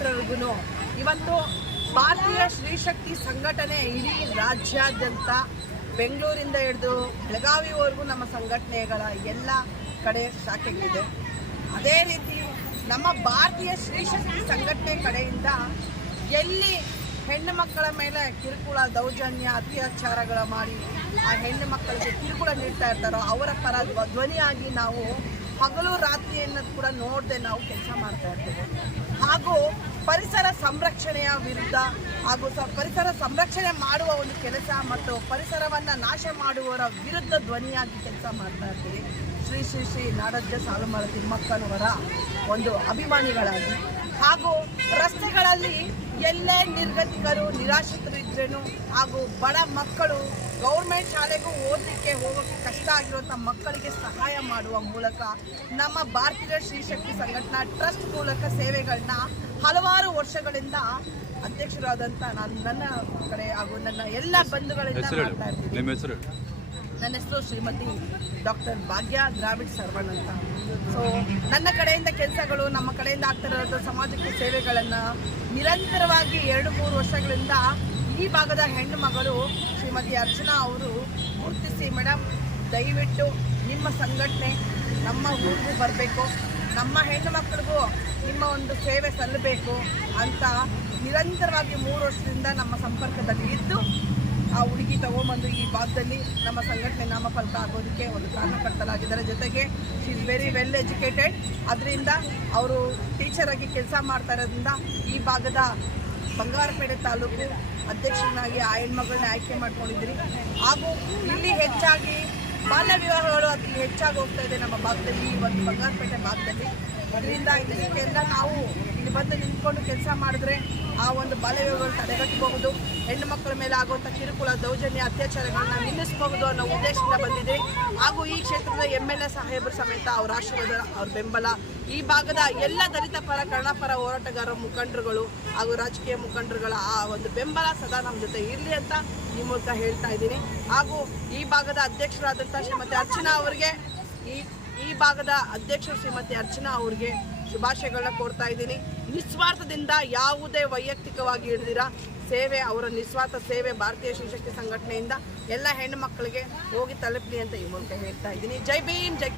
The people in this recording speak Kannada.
ಮಿತ್ರರಿಗೂ ಇವತ್ತು ಭಾರತೀಯ ಸ್ತ್ರೀಶಕ್ತಿ ಸಂಘಟನೆ ಇಡೀ ರಾಜ್ಯಾದ್ಯಂತ ಬೆಂಗಳೂರಿಂದ ಹಿಡಿದು ಬೆಳಗಾವಿವರೆಗೂ ನಮ್ಮ ಸಂಘಟನೆಗಳ ಎಲ್ಲ ಕಡೆ ಶಾಖೆಗಳಿದೆ. ಅದೇ ರೀತಿ ನಮ್ಮ ಭಾರತೀಯ ಸ್ತ್ರೀಶಕ್ತಿ ಸಂಘಟನೆ ಕಡೆಯಿಂದ ಎಲ್ಲಿ ಹೆಣ್ಣು ಮಕ್ಕಳ ಮೇಲೆ ಕಿರುಕುಳ, ದೌರ್ಜನ್ಯ, ಅತ್ಯಾಚಾರಗಳ ಮಾಡಿ ಆ ಹೆಣ್ಣು ಮಕ್ಕಳಿಗೆ ಕಿರುಕುಳ ನೀಡ್ತಾ ಇರ್ತಾರೋ ಅವರ ಪರ ಧ್ವನಿಯಾಗಿ ನಾವು ಹಗಲು ರಾತ್ರಿ ಅನ್ನೋದು ಕೂಡ ನೋಡದೆ ನಾವು ಕೆಲಸ ಮಾಡ್ತಾ ಇರ್ತೇವೆ. ಹಾಗೂ ಪರಿಸರ ಸಂರಕ್ಷಣೆಯ ವಿರುದ್ಧ ಹಾಗೂ ಪರಿಸರ ಸಂರಕ್ಷಣೆ ಮಾಡುವ ಒಂದು ಕೆಲಸ ಮತ್ತು ಪರಿಸರವನ್ನು ನಾಶ ಮಾಡುವವರ ವಿರುದ್ಧ ಧ್ವನಿಯಾಗಿ ಕೆಲಸ ಮಾಡ್ತಾ ಇರ್ತೀವಿ. ಶ್ರೀ ಶ್ರೀ ಶ್ರೀ ನಾಡೋಜ ಸಾಲುಮರದ ತಿಮ್ಮಕ್ಕನವರ ಒಂದು ಅಭಿಮಾನಿಗಳಾಗಿ ಹಾಗೂ ರಸ್ತೆಗಳಲ್ಲಿ ಎಲ್ಲೇ ನಿರ್ಗತಿಕರು, ನಿರಾಶ್ರಿತರು ಇದ್ರೇನು ಹಾಗೂ ಬಡ ಮಕ್ಕಳು ಗೌರ್ಮೆಂಟ್ ಶಾಲೆಗೂ ಓದಲಿಕ್ಕೆ ಹೋಗೋಕ್ಕೆ ಕಷ್ಟ ಆಗಿರುವಂಥ ಮಕ್ಕಳಿಗೆ ಸಹಾಯ ಮಾಡುವ ಮೂಲಕ ನಮ್ಮ ಭಾರತೀಯ ಸ್ತ್ರೀಶಕ್ತಿ ಸಂಘಟನಾ ಟ್ರಸ್ಟ್ ಮೂಲಕ ಸೇವೆಗಳನ್ನ ಹಲವಾರು ವರ್ಷಗಳಿಂದ ಅಧ್ಯಕ್ಷರಾದಂಥ ನಾನು ನನ್ನ ಕಡೆ ಹಾಗೂ ನನ್ನ ಎಲ್ಲ ಬಂಧುಗಳಿಂದ ಮಾಡ್ತಾ ಇರ್ತೀನಿ. ನನ್ನ ಹೆಸರು ಶ್ರೀಮತಿ ಡಾಕ್ಟರ್ ಭಾಗ್ಯ ದ್ರಾವಿಡ್ ಸರ್ವಣ್ ಅಂತ. ಸೊ ನನ್ನ ಕಡೆಯಿಂದ ಕೆಲಸಗಳು, ನಮ್ಮ ಕಡೆಯಿಂದ ಆಗ್ತಿರೋದು ಸಮಾಜಕ್ಕೆ ಸೇವೆಗಳನ್ನು ನಿರಂತರವಾಗಿ 2-3 ವರ್ಷಗಳಿಂದ ಈ ಭಾಗದ ಹೆಣ್ಣು ಮಗಳು ಶ್ರೀಮತಿ ಅರ್ಚನಾ ಅವರು ಗುರುತಿಸಿ, ಮೇಡಮ್ ದಯವಿಟ್ಟು ನಿಮ್ಮ ಸಂಘಟನೆ ನಮ್ಮ ಊರಿಗೂ ಬರಬೇಕು, ನಮ್ಮ ಹೆಣ್ಣು ಮಕ್ಕಳಿಗೂ ನಿಮ್ಮ ಒಂದು ಸೇವೆ ಸಲ್ಲಬೇಕು ಅಂತ ನಿರಂತರವಾಗಿ 3 ವರ್ಷದಿಂದ ನಮ್ಮ ಸಂಪರ್ಕದಲ್ಲಿ ಇದ್ದು ಆ ಹುಡುಗಿ ತಗೊಂಬಂದು ಈ ಭಾಗದಲ್ಲಿ ನಮ್ಮ ಸಂಘಟನೆ ನಾಮಫಲಕ ಆಗೋದಕ್ಕೆ ಒಂದು ಕಾರಣಕರ್ತರಾಗಿದ್ದಾರೆ. ಜೊತೆಗೆ she is very well educated. ಅದರಿಂದ ಅವರು ಟೀಚರ್ ಆಗಿ ಕೆಲಸ ಮಾಡ್ತಾ ಇರೋದ್ರಿಂದ ಈ ಭಾಗದ ಬಂಗಾರಪೇಟೆ ತಾಲೂಕು ಅಧ್ಯಕ್ಷನಾಗಿ ಆ ಹೆಣ್ಮಗಳನ್ನ ಆಯ್ಕೆ ಮಾಡ್ಕೊಂಡಿದ್ದೀರಿ. ಹಾಗೂ ಇಲ್ಲಿ ಹೆಚ್ಚಾಗಿ ಬಾಲ್ಯ ವಿವಾಹಗಳು ಅತಿ ಹೆಚ್ಚಾಗಿ ಹೋಗ್ತಾ ಇದೆ ನಮ್ಮ ಭಾಗದಲ್ಲಿ, ಈ ಒಂದು ಬಂಗಾರಪೇಟೆ ಭಾಗದಲ್ಲಿ. ಅದರಿಂದ ಇದಕ್ಕೆಲ್ಲ ನಾವು ಇಲ್ಲಿ ಬಂದು ನಿಂತ್ಕೊಂಡು ಕೆಲಸ ಮಾಡಿದ್ರೆ ಆ ಒಂದು ಬಾಲ್ಯ ವಿವಾಹಗಳು ತಡೆಗಟ್ಟಬಹುದು, ಹೆಣ್ಣು ಮಕ್ಕಳ ಮೇಲೆ ಆಗುವಂಥ ಕಿರುಕುಳ, ದೌರ್ಜನ್ಯ, ಅತ್ಯಾಚಾರಗಳನ್ನ ನಿಲ್ಲಿಸಬಹುದು ಅನ್ನೋ ಉದ್ದೇಶದಿಂದ ಬಂದಿದೆ. ಹಾಗೂ ಈ ಕ್ಷೇತ್ರದ MLA ಸಾಹೇಬರು ಸಮೇತ ಅವರ ಆಶೀರ್ವಾದ, ಅವ್ರ ಬೆಂಬಲ, ಈ ಭಾಗದ ಎಲ್ಲ ದಲಿತ ಪರ, ಕನ್ನಡಪರ ಹೋರಾಟಗಾರರ ಮುಖಂಡರುಗಳು ಹಾಗೂ ರಾಜಕೀಯ ಮುಖಂಡರುಗಳ ಆ ಒಂದು ಬೆಂಬಲ ಸದಾ ನಮ್ಮ ಜೊತೆ ಇರಲಿ ಅಂತ ಈ ಮೂಲಕ ಹೇಳ್ತಾ ಇದ್ದೀನಿ. ಹಾಗೂ ಈ ಭಾಗದ ಅಧ್ಯಕ್ಷರಾದಂಥ ಶ್ರೀಮತಿ ಅರ್ಚನಾ ಅವರಿಗೆ, ಈ ಭಾಗದ ಅಧ್ಯಕ್ಷರು ಶ್ರೀಮತಿ ಅರ್ಚನಾ ಅವರಿಗೆ ಶುಭಾಶಯಗಳನ್ನ ಕೊಡ್ತಾ ಇದ್ದೀನಿ. ನಿಸ್ವಾರ್ಥದಿಂದ ಯಾವುದೇ ವೈಯಕ್ತಿಕವಾಗಿ ಹಿಡಿದಿರ ಸೇವೆ, ಅವರ ನಿಸ್ವಾರ್ಥ ಸೇವೆ ಭಾರತೀಯ ಸ್ತ್ರೀಶಕ್ತಿ ಸಂಘಟನೆಯಿಂದ ಎಲ್ಲ ಹೆಣ್ಣು ಮಕ್ಕಳಿಗೆ ಹೋಗಿ ತಲುಪಲಿ ಅಂತ ಈ ಮೂಲಕ ಹೇಳ್ತಾ ಇದ್ದೀನಿ. ಜೈ ಭೀಮ್, ಜೈ